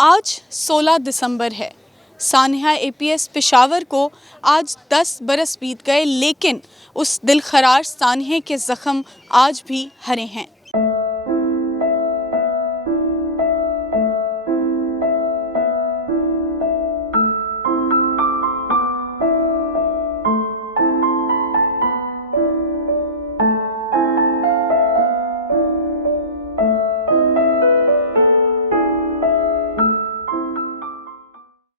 आज 16 दिसंबर है। सानिया APS पेशावर को आज 10 बरस बीत गए, लेकिन उस दिलखरार सानिया के ज़ख्म आज भी हरे हैं।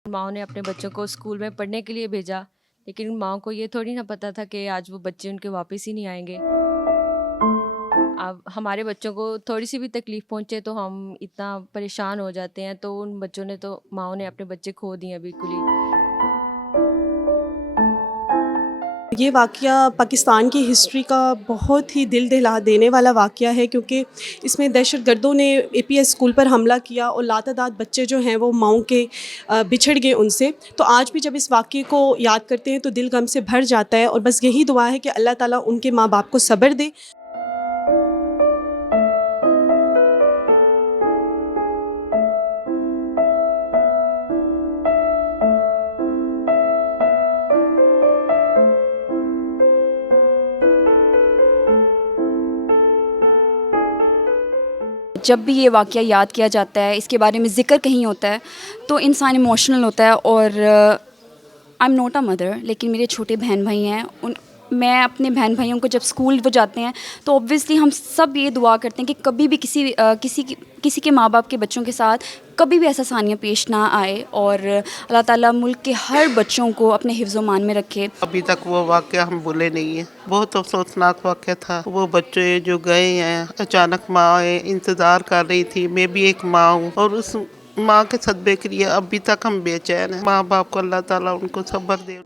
माओ ने अपने बच्चों को स्कूल में पढ़ने के लिए भेजा, लेकिन माओ को ये थोड़ी ना पता था कि आज वो बच्चे उनके वापस ही नहीं आएंगे। अब हमारे बच्चों को थोड़ी सी भी तकलीफ़ पहुंचे तो हम इतना परेशान हो जाते हैं, तो उन बच्चों ने तो माओ ने अपने बच्चे खो दिए बिल्कुल ही। ये वाक़या पाकिस्तान की हिस्ट्री का बहुत ही दिल दहला देने वाला वाक़या है, क्योंकि इसमें दहशतगर्दों ने APS स्कूल पर हमला किया और लातादाद बच्चे जो हैं वो माओ के बिछड़ गए उनसे। तो आज भी जब इस वाक़ये को याद करते हैं तो दिल गम से भर जाता है, और बस यही दुआ है कि अल्लाह ताला उनके माँ बाप को सब्र दे। जब भी ये वाक़या याद किया जाता है, इसके बारे में ज़िक्र कहीं होता है तो इंसान इमोशनल होता है। और I am not a mother, लेकिन मेरे छोटे बहन भाई हैं, मैं अपने बहन भाइयों को जब स्कूल वो जाते हैं तो ऑब्वियसली हम सब ये दुआ करते हैं कि कभी भी किसी के माँ बाप के बच्चों के साथ कभी भी ऐसा सानिया पेश ना आए, और अल्लाह ताला मुल्क के हर बच्चों को अपने हिफ्ज़-ओ-मान में रखे। अभी तक वो वाक़या हम भूले नहीं हैं। बहुत अफसोसनाक वाक़या था। वो बच्चे जो गए हैं, अचानक माँ इंतज़ार कर रही थी। मैं भी एक माँ हूँ और उस माँ के सदबे के लिए अभी तक हम बेचैन हैं। माँ बाप को अल्लाह ताला उनको सब्र दे।